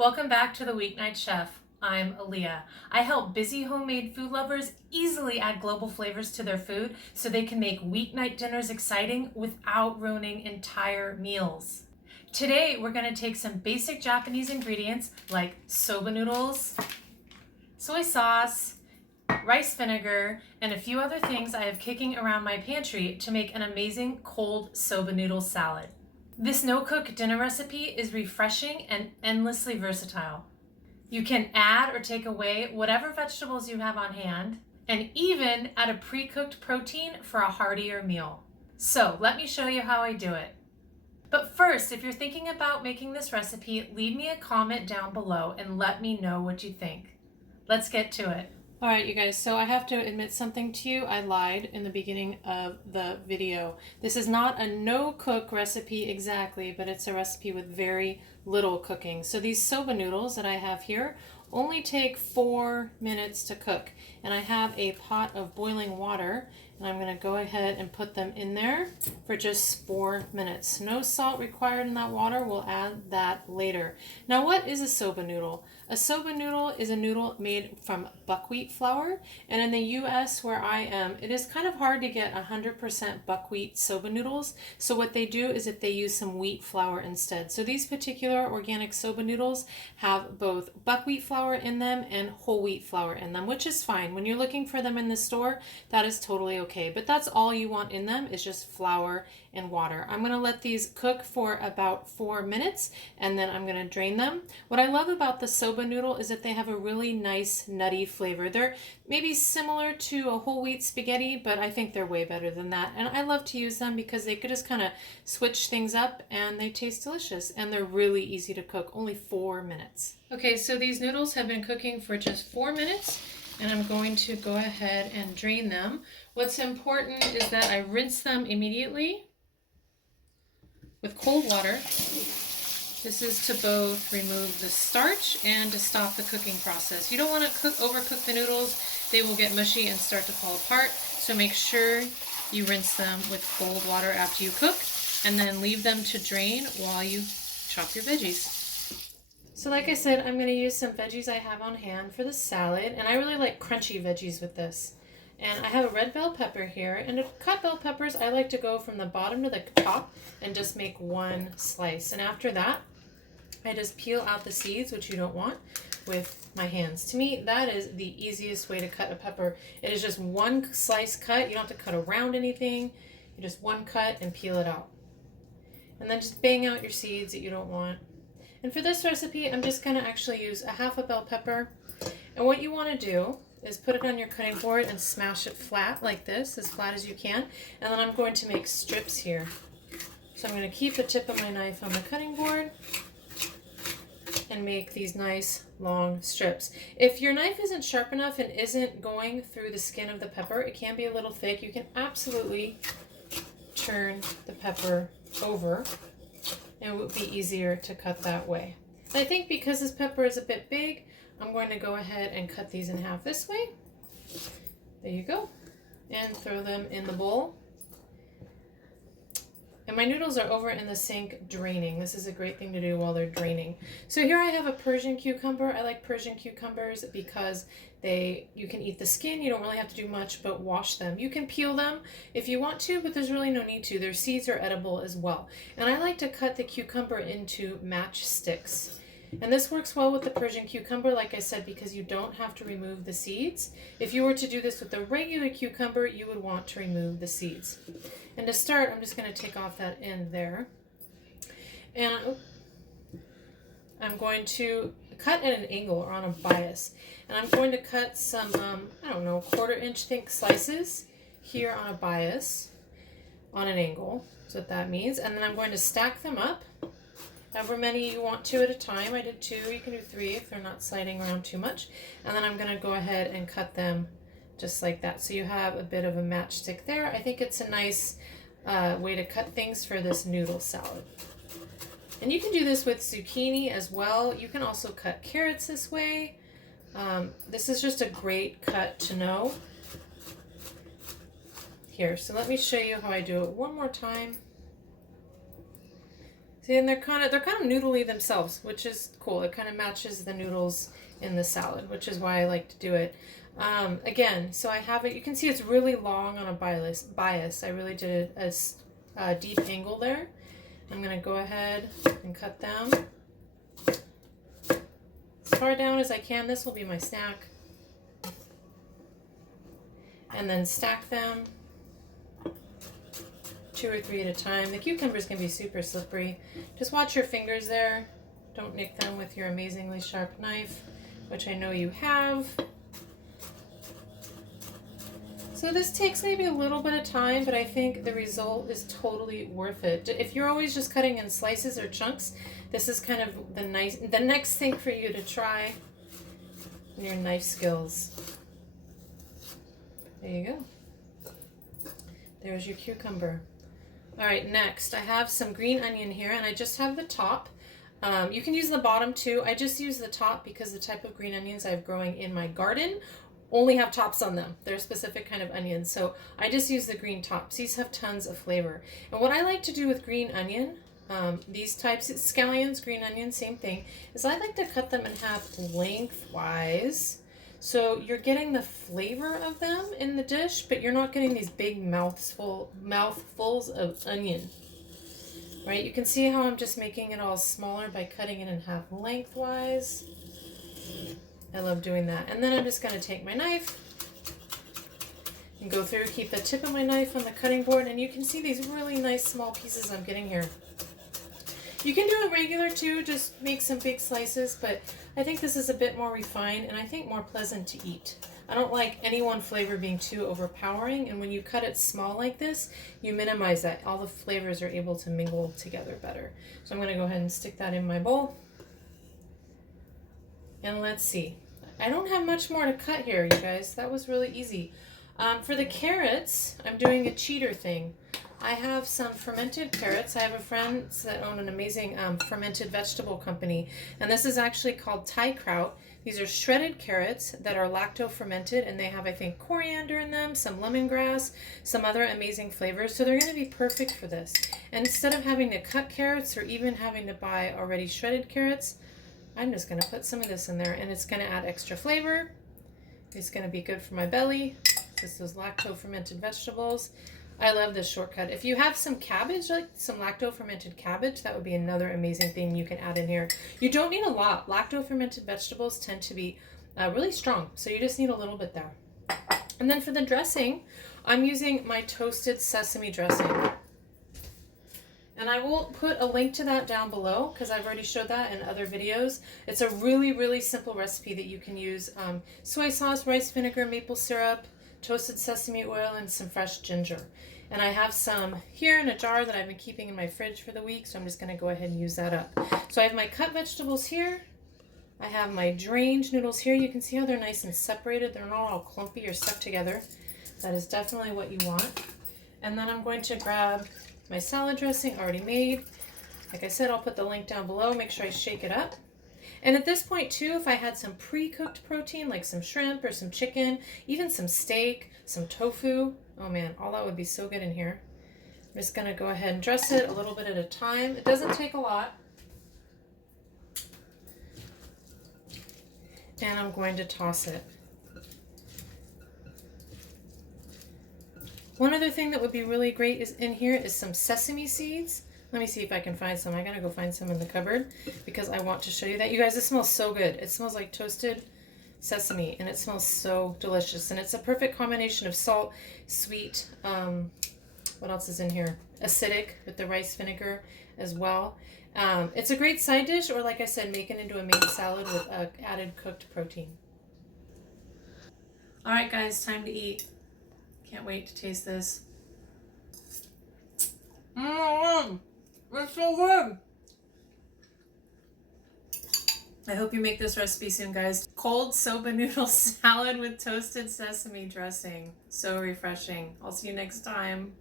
Welcome back to the Weeknight Chef. I'm Aaliyah. I help busy homemade food lovers easily add global flavors to their food so they can make weeknight dinners exciting without ruining entire meals. Today, we're going to take some basic Japanese ingredients like soba noodles, soy sauce, rice vinegar, and a few other things I have kicking around my pantry to make an amazing cold soba noodle salad. This no-cook dinner recipe is refreshing and endlessly versatile. You can add or take away whatever vegetables you have on hand, and even add a pre-cooked protein for a heartier meal. So let me show you how I do it. But first, if you're thinking about making this recipe, leave me a comment down below and let me know what you think. Let's get to it. All right, you guys, so I have to admit something to you. I lied in the beginning of the video. This is not a no-cook recipe exactly, but it's a recipe with very little cooking. So these soba noodles that I have here only take 4 minutes to cook. And I have a pot of boiling water, and I'm going to go ahead and put them in there for just 4 minutes. No salt required in that water. We'll add that later. Now, what is a soba noodle? A soba noodle is a noodle made from buckwheat flour, and in the US where I am, it is kind of hard to get 100% buckwheat soba noodles. So what they do is that they use some wheat flour instead. So these particular organic soba noodles have both buckwheat flour in them and whole wheat flour in them, which is fine. When you're looking for them in the store, that is totally okay. But that's all you want in them is just flour and water. I'm going to let these cook for about 4 minutes, and then I'm going to drain them. What I love about the soba noodle is that they have a really nice nutty flavor. They're maybe similar to a whole wheat spaghetti, but I think they're way better than that. And I love to use them because they could just kind of switch things up and they taste delicious, and they're really easy to cook, only 4 minutes. Okay, so these noodles have been cooking for just 4 minutes, and I'm going to go ahead and drain them. What's important is that I rinse them immediately with cold water. This is to both remove the starch and to stop the cooking process. You don't want to overcook the noodles. They will get mushy and start to fall apart. So make sure you rinse them with cold water after you cook, and then leave them to drain while you chop your veggies. So like I said, I'm going to use some veggies I have on hand for the salad, and I really like crunchy veggies with this. And I have a red bell pepper here, and to cut bell peppers, I like to go from the bottom to the top and just make one slice. And after that, I just peel out the seeds, which you don't want, with my hands. To me, that is the easiest way to cut a pepper. It is just one slice cut. You don't have to cut around anything. You just one cut and peel it out. And then just bang out your seeds that you don't want. And for this recipe, I'm just going to actually use a half a bell pepper. And what you want to do is put it on your cutting board and smash it flat like this, as flat as you can. And then I'm going to make strips here. So I'm going to keep the tip of my knife on the cutting board and make these nice long strips. If your knife isn't sharp enough and isn't going through the skin of the pepper, it can be a little thick. You can absolutely turn the pepper over, and it would be easier to cut that way. And I think because this pepper is a bit big, I'm going to go ahead and cut these in half this way. There you go. And throw them in the bowl. And my noodles are over in the sink draining. This is a great thing to do while they're draining. So here I have a Persian cucumber. I like Persian cucumbers because you can eat the skin. You don't really have to do much but wash them. You can peel them if you want to, but there's really no need to. Their seeds are edible as well. And I like to cut the cucumber into matchsticks. And this works well with the Persian cucumber, like I said, because you don't have to remove the seeds. If you were to do this with a regular cucumber, you would want to remove the seeds. And to start, I'm just going to take off that end there. And I'm going to cut at an angle or on a bias. And I'm going to cut some, 1/4 inch thick slices here on a bias, on an angle. That's what that means. And then I'm going to stack them up. However many you want to at a time. I did 2, you can do 3 if they're not sliding around too much. And then I'm going to go ahead and cut them just like that. So you have a bit of a matchstick there. I think it's a nice way to cut things for this noodle salad. And you can do this with zucchini as well. You can also cut carrots this way. This is just a great cut to know. Here, so let me show you how I do it one more time. See, and they're kind of noodly themselves, which is cool. It kind of matches the noodles in the salad, which is why I like to do it. Again, so I have it. You can see it's really long on a bias. I really did a deep angle there. I'm going to go ahead and cut them as far down as I can. This will be my snack. And then stack them 2 or 3 at a time. The cucumbers can be super slippery. Just watch your fingers there. Don't nick them with your amazingly sharp knife, which I know you have. So this takes maybe a little bit of time, but I think the result is totally worth it. If you're always just cutting in slices or chunks, this is kind of the next thing for you to try in your knife skills. There you go. There's your cucumber. All right, next I have some green onion here, and I just have the top. You can use the bottom too. I just use the top because the type of green onions I have growing in my garden only have tops on them. They're a specific kind of onion, so I just use the green tops. These have tons of flavor. And what I like to do with green onion, these types, scallions, green onion, same thing, is I like to cut them in half lengthwise. So you're getting the flavor of them in the dish, but you're not getting these big mouthfuls of onion. Right? You can see how I'm just making it all smaller by cutting it in half lengthwise. I love doing that. And then I'm just going to take my knife and go through, keep the tip of my knife on the cutting board, and you can see these really nice small pieces I'm getting here. You can do it regular too, just make some big slices, but I think this is a bit more refined and I think more pleasant to eat. I don't like any one flavor being too overpowering, and when you cut it small like this, you minimize that. All the flavors are able to mingle together better. So I'm going to go ahead and stick that in my bowl. And let's see. I don't have much more to cut here, you guys. That was really easy. For the carrots, I'm doing a cheater thing. I have some fermented carrots. I have a friend that owns an amazing fermented vegetable company, and this is actually called Thai kraut. These are shredded carrots that are lacto-fermented, and they have, I think, coriander in them, some lemongrass, some other amazing flavors. So they're going to be perfect for this. And instead of having to cut carrots or even having to buy already shredded carrots, I'm just going to put some of this in there, and it's going to add extra flavor. It's going to be good for my belly. This is lacto-fermented vegetables. I love this shortcut. If you have some cabbage, like some lacto-fermented cabbage, that would be another amazing thing you can add in here. You don't need a lot. Lacto-fermented vegetables tend to be really strong, so you just need a little bit there. And then for the dressing, I'm using my toasted sesame dressing. And I will put a link to that down below because I've already showed that in other videos. It's a really, really simple recipe that you can use soy sauce, rice vinegar, maple syrup, toasted sesame oil, and some fresh ginger. And I have some here in a jar that I've been keeping in my fridge for the week, so I'm just going to go ahead and use that up. So I have my cut vegetables here. I have my drained noodles here. You can see how they're nice and separated. They're not all clumpy or stuck together. That is definitely what you want. And then I'm going to grab my salad dressing already made. Like I said, I'll put the link down below. Make sure I shake it up. And at this point too, if I had some pre-cooked protein, like some shrimp or some chicken, even some steak, some tofu, oh man, all that would be so good in here. I'm just gonna go ahead and dress it a little bit at a time. It doesn't take a lot. And I'm going to toss it. One other thing that would be really great is in here is some sesame seeds. Let me see if I can find some. I gotta go find some in the cupboard because I want to show you that. You guys, it smells so good. It smells like toasted sesame and it smells so delicious. And it's a perfect combination of salt, sweet, what else is in here? Acidic with the rice vinegar as well. It's a great side dish, or like I said, make it into a main salad with added cooked protein. All right, guys, time to eat. Can't wait to taste this. It's so good. I hope you make this recipe soon, guys. Cold soba noodle salad with toasted sesame dressing. So refreshing. I'll see you next time.